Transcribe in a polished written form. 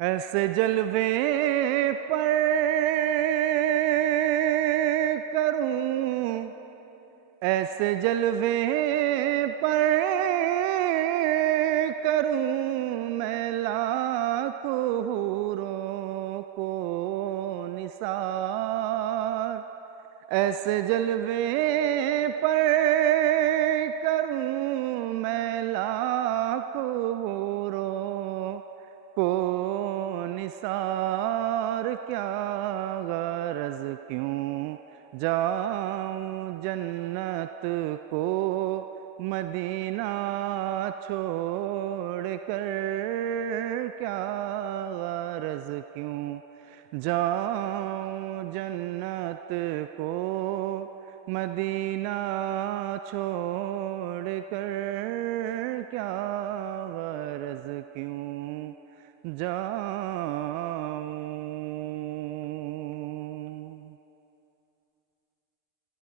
ایسے جلوے پر کروں، ایسے جلوے پر کروں میں لاکھوں حوروں کو نثار، ایسے جلوے پر کروں میں لاکھوں حوروں کو نثار، کیا غرض کیوں جاؤں جنت کو مدینہ چھوڑ کر، کیا غرض کیوں جاؤں جنت کو مدینہ چھوڑ کر، کیا غرض کیوں جاؤں